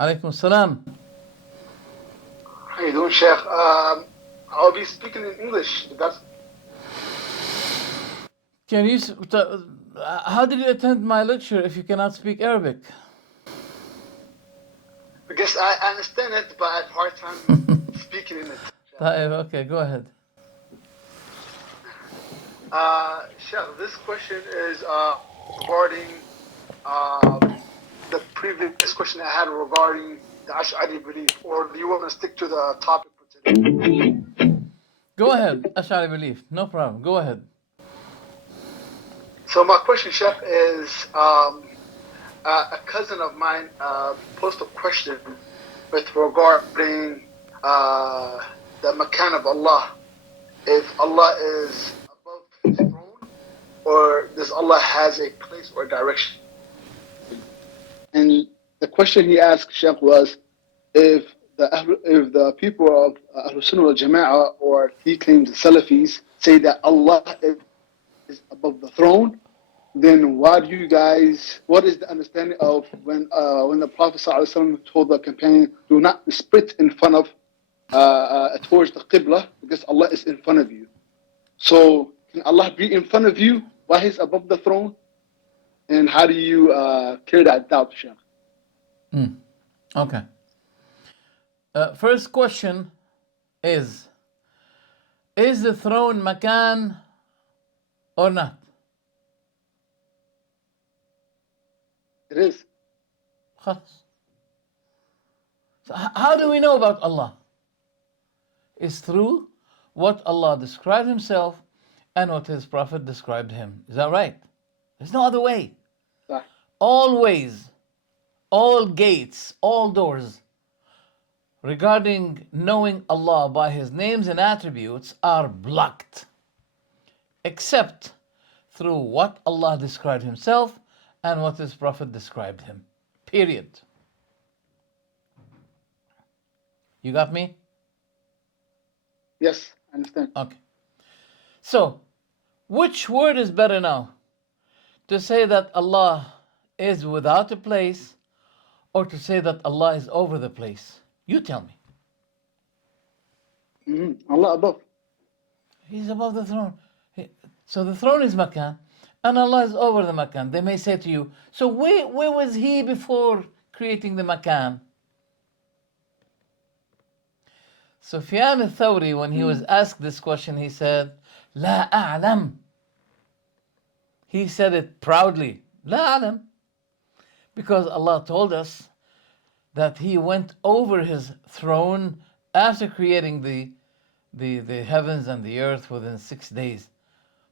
Alaikum salam. How you doing, Sheikh? I'll be speaking in English. That's Can you, how did you attend my lecture if you cannot speak Arabic? I guess I understand it, but I have a hard time speaking in it. Okay, go ahead. Sheikh, this question is regarding the previous question I had regarding the Ash'ari belief, or do you want to stick to the topic for today? Go ahead, Ash'ari belief. No problem. Go ahead. So my question, Sheikh, is a cousin of mine posted a question with regarding the makan of Allah. If Allah is above His throne, or does Allah has a place or direction? And the question he asked, Sheikh, was if the people of Ahlul Sunnah wal Jama'ah, or he claims the Salafis, say that Allah is above the throne, then why do you guys? What is the understanding of when the Prophet ﷺ told the companion, "Do not spit in front of towards the Qibla, because Allah is in front of you." So can Allah be in front of you while He's above the throne? And how do you clear that doubt, Sheikh? Okay. First question is the throne makan or not? It is. خلاص. So how do we know about Allah? It's through what Allah described Himself and what His Prophet described Him. Is that right? There's no other way. Right. All ways, all gates, all doors regarding knowing Allah by His names and attributes are blocked, except through what Allah described Himself and what His Prophet described Him. Period. You got me? Yes, I understand. Okay. So, which word is better now? To say that Allah is without a place, or to say that Allah is over the place? You tell me. Allah above. He's above the throne. So the throne is Makan, and Allah is over the Makan. They may say to you, so where was He before creating the Makan? Sufyan al-Thawri, when he was asked this question, he said, La a'lam. He said it proudly, La a'lam. Because Allah told us that He went over His throne after creating the heavens and the earth within 6 days.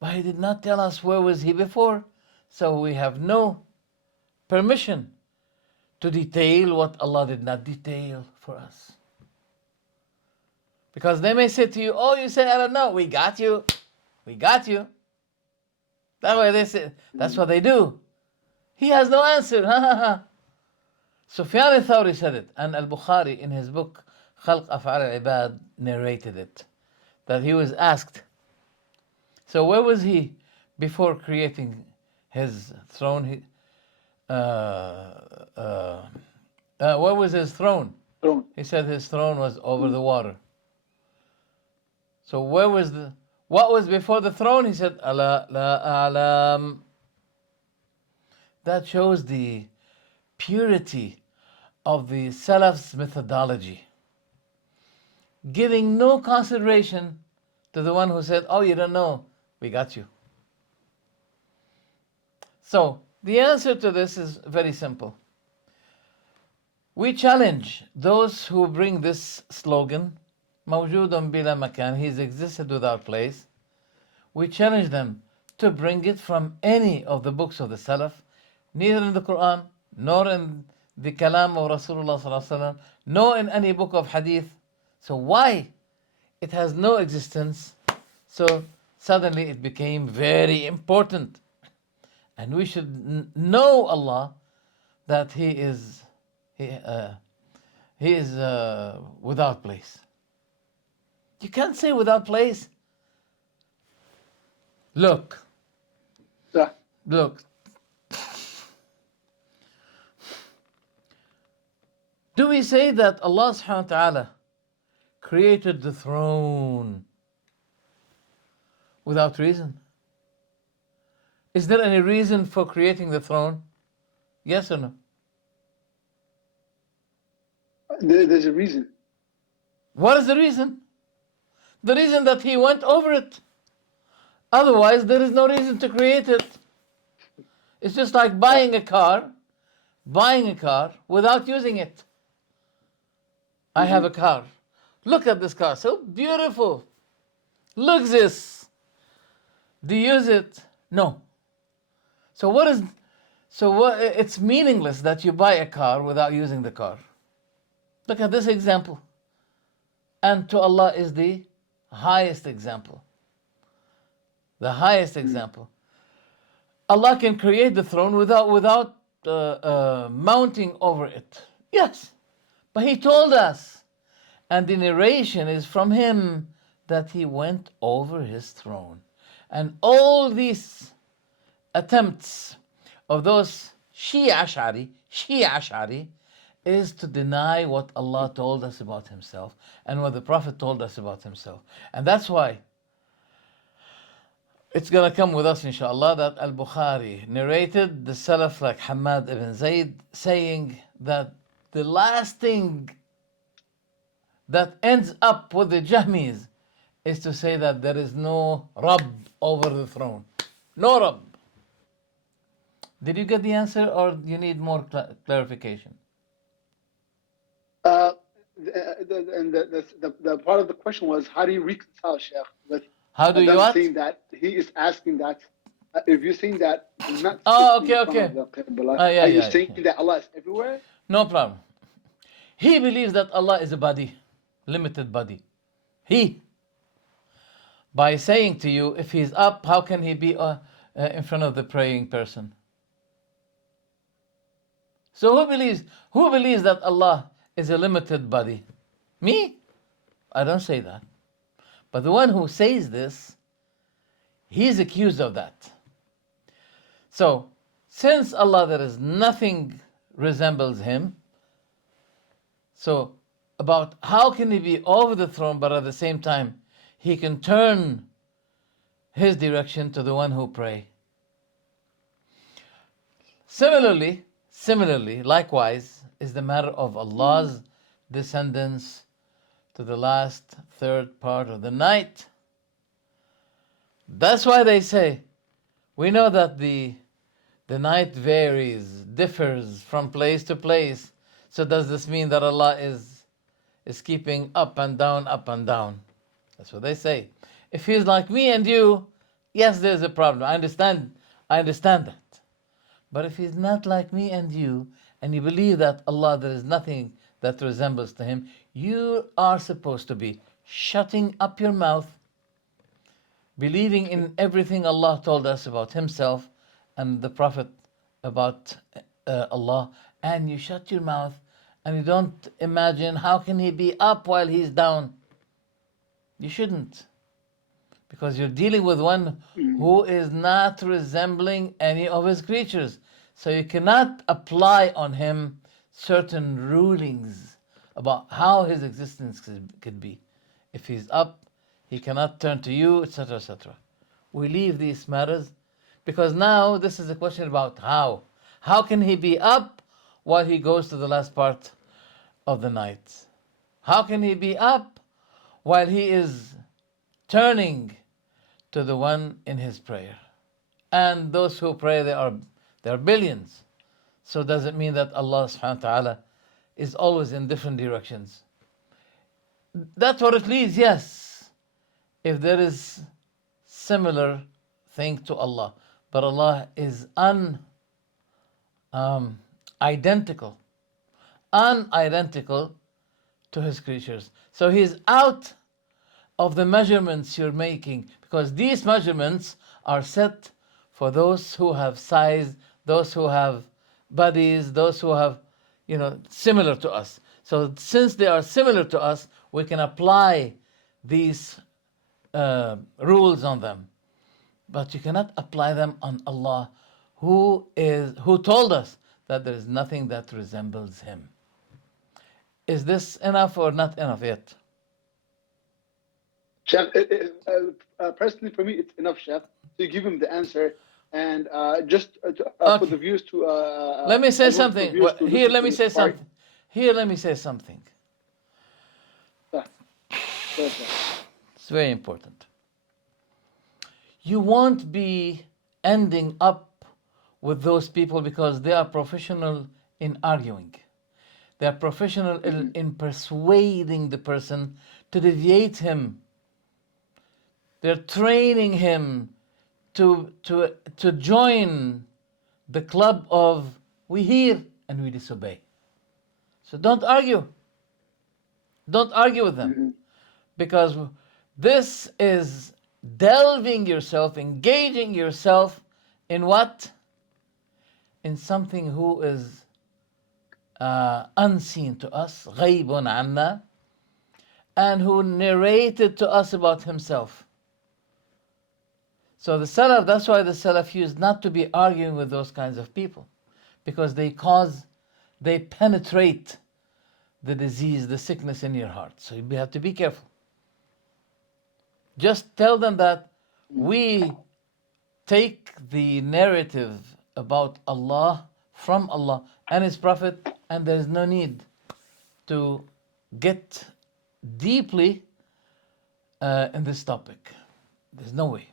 But He did not tell us where was He before. So we have no permission to detail what Allah did not detail for us. Because they may say to you, oh, you say, I don't know. We got you. We got you. That way they say, that's what they do. He has no answer. Ha ha ha. Sufyan al-Thawri said it, and al-Bukhari in his book Khalq Af'al al-Ibad narrated it, that he was asked, so where was He before creating His throne? Where was His throne? Throne. He said His throne was over the water. So what was before the throne? He said, Ala la a'lam. That shows the purity of the Salaf's methodology, giving no consideration to the one who said, oh, you don't know, we got you. So the answer to this is very simple. We challenge those who bring this slogan, Mawjudun bila makan, He's existed without place. We challenge them to bring it from any of the books of the Salaf, neither in the Quran, nor in the Kalam of Rasulullah sallallahu alaihi wasallam, nor in any book of Hadith. So why? It has no existence. So suddenly it became very important. And we should know Allah, that He is without place. You can't say without place. Look. Yeah. Look. Do we say that Allah subhanahu wa ta'ala created the throne without reason? Is there any reason for creating the throne? Yes or no? There's a reason. What is the reason? The reason that He went over it. Otherwise, there is no reason to create it. It's just like buying a car without using it. I have a car. Look at this car, so beautiful. Look this. Do you use it? No. So what? It's meaningless that you buy a car without using the car. Look at this example. And to Allah is the highest example. The highest example. Allah can create the throne without mounting over it. Yes. But He told us, and the narration is from Him, that He went over His throne. And all these attempts of those Shia Ash'ari is to deny what Allah told us about Himself and what the Prophet told us about Himself. And that's why it's going to come with us, inshallah, that Al-Bukhari narrated the Salaf like Hamad ibn Zayd saying that the last thing that ends up with the Jahmis is to say that there is no Rabb over the throne. No Rabb. Did you get the answer, or you need more clarification? The part of the question was, how do you reconcile, Sheikh, with How do you what? saying that he is asking that if you're saying that he's not okay. are you saying that Allah is everywhere? No problem. He believes that Allah is a body, limited body. By saying to you, if He's up, how can He be in front of the praying person? So who believes that Allah is a limited body? Me? I don't say that. But the one who says this, he's accused of that. So, since Allah, there is nothing resembles Him, so about how can He be over the throne, but at the same time, He can turn His direction to the one who pray. Similarly, likewise, is the matter of Allah's descendants to the last third part of the night. That's why they say, we know that the night varies, differs from place to place. So does this mean that Allah is keeping up and down, up and down? That's what they say. If He's like me and you, yes, there's a problem. I understand that. But if He's not like me and you believe that Allah, there is nothing that resembles to Him, you are supposed to be shutting up your mouth, believing in everything Allah told us about Himself and the Prophet about Allah, and you shut your mouth and you don't imagine how can He be up while He's down. You shouldn't, because you're dealing with one who is not resembling any of His creatures. So you cannot apply on Him certain rulings about how His existence could be. If He's up, He cannot turn to you, etc., etc. We leave these matters because now this is a question about how. How can He be up while He goes to the last part of the night? How can He be up while He is turning to the one in His prayer? And those who pray, there are billions. So does it mean that Allah subhanahu wa ta'ala is always in different directions? That's what it leads, yes. If there is similar thing to Allah. But Allah is unidentical to His creatures. So He's out of the measurements you're making, because these measurements are set for those who have size, those who have bodies, those who have, similar to us. So since they are similar to us, we can apply these rules on them. But you cannot apply them on Allah, who told us that there is nothing that resembles Him. Is this enough or not enough yet? Sheikh, personally for me, it's enough, Sheikh, to give him the answer and just for the viewers to. Let me say I want the something. viewers to Here, listen let to me this say part. something. Here, let me say something. It's very important. You won't be ending up with those people because they are professional in arguing. They are professional in persuading the person to deviate him. They're training him to join the club of we hear and we disobey. So don't argue. Don't argue with them. Because this is delving yourself, engaging yourself in what? In something who is unseen to us, غيب عنا, and who narrated to us about himself. So the Salaf, that's why the Salaf used not to be arguing with those kinds of people, because they penetrate the disease, the sickness in your heart. So you have to be careful. Just tell them that we take the narrative about Allah from Allah and His Prophet, and there is no need to get deeply in this topic. There's no way.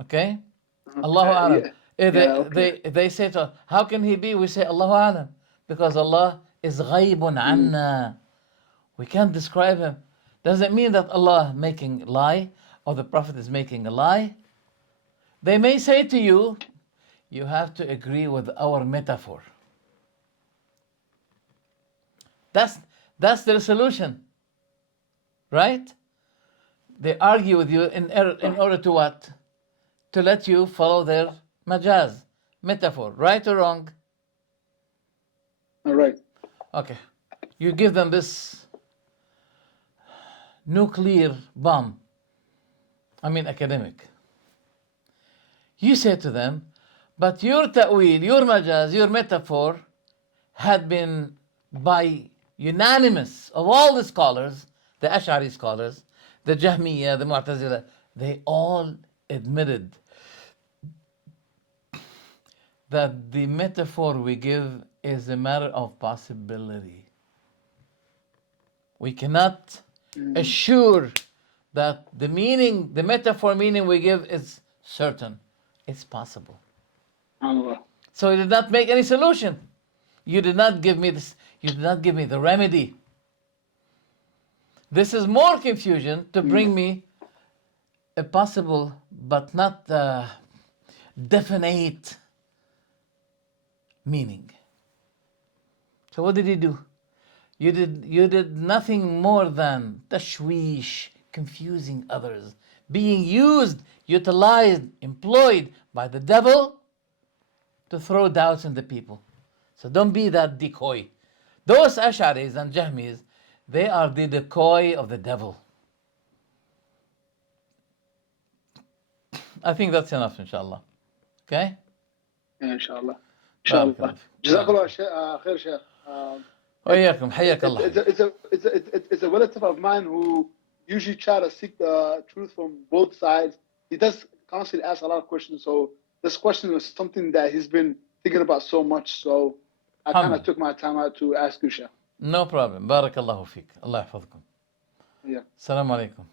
Okay? Allahu Alam. If they say to us, how can he be? We say Allahu Alam. Because Allah is ghaibun anna. We can't describe him. Doesn't mean that Allah making lie or the Prophet is making a lie. They may say to you, you have to agree with our metaphor. That's their solution. Right? They argue with you in order to what? To let you follow their majaz, metaphor. Right or wrong? All right. Okay. You give them this nuclear bomb. I mean academic. You say to them, but your ta'wil, your majaz, your metaphor had been by unanimous of all the scholars, the Ash'ari scholars, the Jahmiyyah, the Mu'tazila, they all admitted that the metaphor we give is a matter of possibility. We cannot assure that the meaning, the metaphor meaning we give is certain. It's possible. Allah. So you did not make any solution. You did not give me this. You did not give me the remedy. This is more confusion to bring me a possible but not definite meaning. So what did he do? You did nothing more than tashwish, confusing others, being used, utilized, employed by the devil to throw doubts in the people. So don't be that decoy. Those Ash'aris and Jahmis, they are the decoy of the devil. I think that's enough, inshallah. Okay? Yeah, inshallah. Inshallah. Jazakallah khair, Sheikh. وإياكم حياك الله. It's a relative of mine who usually try to seek the truth from both sides. He does constantly ask a lot of questions. So this question was something that he's been thinking about so much. So I kind of took my time out to ask you, Sheikh. No problem. بارك الله فيك. الله يحفظكم. Yeah. السلام عليكم.